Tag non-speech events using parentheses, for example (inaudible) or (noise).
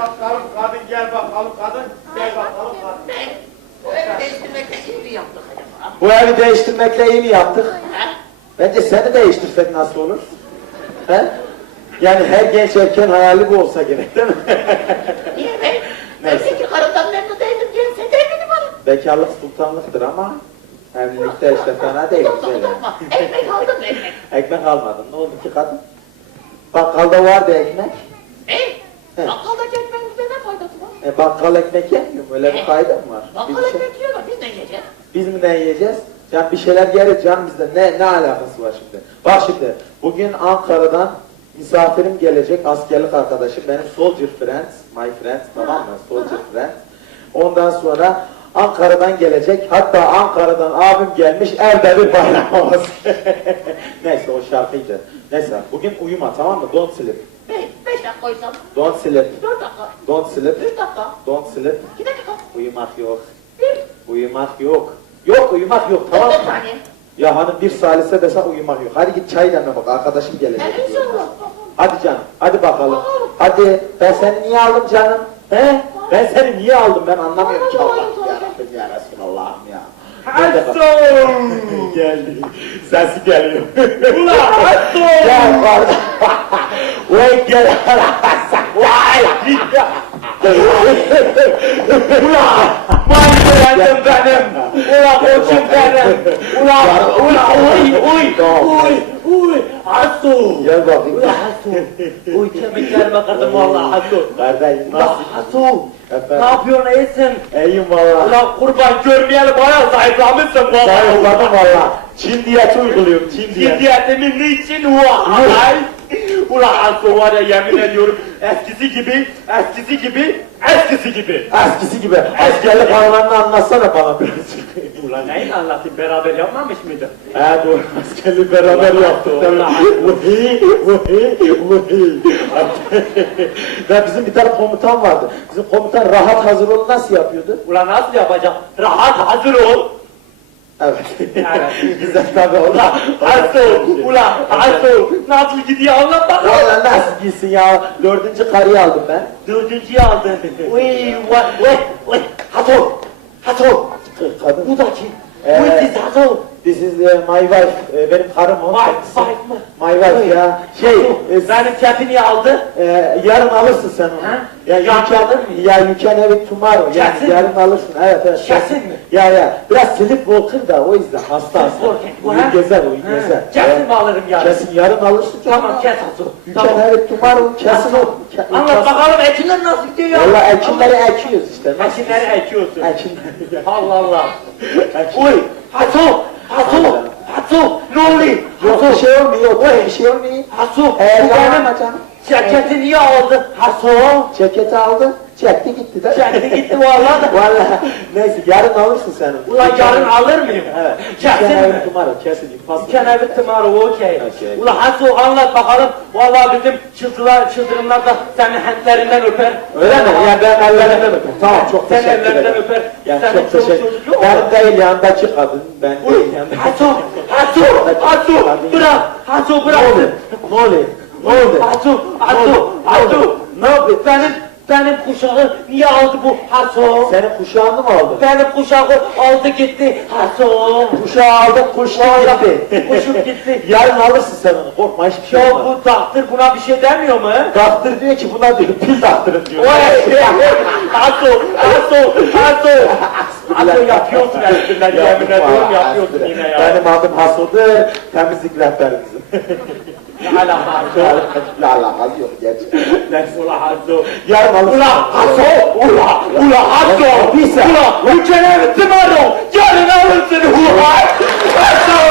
bakalım kadın gel bakalım kadın. Gel bakalım kadın. Bu evi değiştirmekle iyi mi yaptık acaba? Bu evi değiştirmekle iyi mi yaptık? Ha? Bence seni değiştirsek nasıl olur? He? Yani her genç erkeğin hayali bu olsa gerek değil mi? Niye be? (laughs) Neyse. Öteki karımdan memnun değilim diye sen de eminim bana. Bekarlık sultanlıktır ama evlilikte işte fena değil. Dokma güzel yani. Ekmek aldın mı ekmek? Ekmek almadın. Ne oldu ki kadın? Bakkalda vardı ekmek. E? Ne faydası var? E bakkal ekmek yemiyor. Öyle bir kaydı mı var? Bakkal şey- ekmek yiyorlar biz ne yiyeceğiz? Biz mi ne yiyeceğiz? Ya bir şeyler yeriz can bizde. Ne ne alakası var şimdi? Bak şimdi bugün Ankara'dan misafirim gelecek askerlik arkadaşım benim soldier friends, my friends tamam mı? Soldier friends. Ondan sonra Ankara'dan gelecek. Hatta Ankara'dan abim gelmiş elde bir bayram havası. (laughs) Neyse o şarkıydı. Neyse bugün uyuma tamam mı? Don't sleep. Dakika uyusam, Don't sleep. dört dakika, Don't sleep. üç dakika, Don't sleep. iki dakika, Uyumak yok. bir, Uyumak yok. Yok uyumak yok tamam mı? saniye. Ya hanım bir salise desen uyumak yok. Hadi git çay demle bak arkadaşım gelecek. Ben inşallah. Hadi canım hadi bakalım. Bakalım. Hadi ben seni niye aldım canım? He? Ben seni niye aldım ben anlamıyorum ki Bakalım, Allah. bakalım. Ya Rabbim ya Resulallah'ım ya. Hasun! Geldi. Sesi geliyor. Ulan Hasun! Gel kardeş. Vay gel. Vay. Ulan! Manyalarım benim! Ulan koçum benim! Ulan! Ulan! Uy! Uy! Uy! Uy! Hasun! Gel bakayım. Ulan Hasun! Uy kemiklerime kırdım valla Hasun! Kardeş nasıl? Hasun! Efendim? Ne yapıyorsun iyisin? İyiyim valla. Ulan kurban görmeyeli bayağı zayıflamışsın valla! Zayıfladım valla. Çin diyeti uyguluyorum Çin diyeti. Ciddiyetimin niçin huwa? Ay! Ulan Hasun var ya yemin ediyorum eskisi gibi, eskisi gibi, eskisi gibi! Eskisi gibi. Askerlik anılarını anlatsana bana birazcık. Ulan neyin anlatayım beraber yapmamış mıydın? He doğru askerliği beraber yaptık değil mi? Vuhi, vuhi, vuhi. Ve bizim bir tane komutan vardı. Bizim komutan rahat hazır ol nasıl yapıyordu? Ulan nasıl yapacağım? Rahat hazır ol! Evet. Evet. (laughs) Güzel tabii o da. Hasun! Ulan Hasun! Nasıl gidiyor anlat bakalım! Valla nasıl gitsin ya? Dördüncü karıyı aldım ben. Dördüncüyü aldın. Uy vay vay vay! Hasun! Hasun! Kadın. Bu da kim? Ee, Bu is Hasun! This is uh, my wife. Ee, benim karım o. Vay vay mı? My wife ya. Şey, e, Benim kepini aldı. Ee, yarın alırsın sen onu. Ha? Ya you Yarın can, alır mıyım? ya you can have it tomorrow. Yani Kesin yarın alırsın. Evet evet. Kesin mi? Ya ya. Biraz sleepwalker da o yüzden hasta hasta. Sleepwalker, bu Uyur gezer uyur gezer. Kesin mi alırım yarın? Kesin yarın alırsın. canım. Tamam kes Hasun. You Tamam. can have it tomorrow. Kesin o. Ke- Anlat kesin. bakalım ekinler nasıl gidiyor ya? Valla ekinleri ekiyoruz işte. Nasıl? Ekinleri ekiyorsun. Ekinleri. Allah Allah. Ekin. Uy Hasun! Hasun! Hasun! Ne oluyor? Yok bir Hasun! şey olmuyor. Yok bir şey olmuyor. Hasun! Eğer Bu benim yapma canım. Ceketi niye aldın? Hasun! Ceketi aldı. Çekti gitti de. Çekti gitti vallahi da. (laughs) Valla. Neyse yarın alırsın sen onu. Ulan yarın alır mıyım? Evet. Kesin mi? tomorrow. Kesin. Can have it tomorrow, okay. Ulan Hasun anlat bakalım. Vallahi bizim çıldılar, çıldırımlar da senin hentlerinden öper. Öyle mi? Ya ben ellerinden öpeyim. Tamam çok Sen teşekkür ederim. ellerinden öper. Yani Senin çok teşekkür mu? Ben değil yanındaki kadın. Ben Uy, değil yanındaki. Hasun, Hasun, Hasun, bırak, Hasun Ne bırak. oldu? Ne oldu? Ne oldu? Hasun, Hasun, Hasun. Ne yapıyor? Benim, benim kuşağı niye aldı bu Hasun? Senin kuşağını mı aldı? Benim kuşağı aldı gitti Hasun. Kuşağı aldın, kuş da gitti. Kuşum gitti. (laughs) Yarın alırsın sen onu. Korkma hiçbir şey Ya olmaz. bu taktır buna bir şey demiyor mu? Daktır diyor ki buna diyor pil daktırın diyor. Oy! Hasun, Hasun, Hasun. Hasun yapıyorsun espriler yemin Yapma, ediyorum yapıyorsun yine ya. Benim adım Hasudur, temizlik rehberimizim. (laughs) Ne? Ne alakası yok geç. Ula Hasun. Yarın alırsın. Ula Hasun, ula, ula. Ula, ülkene tomorrow. Yarın alırsın ula. Hasun.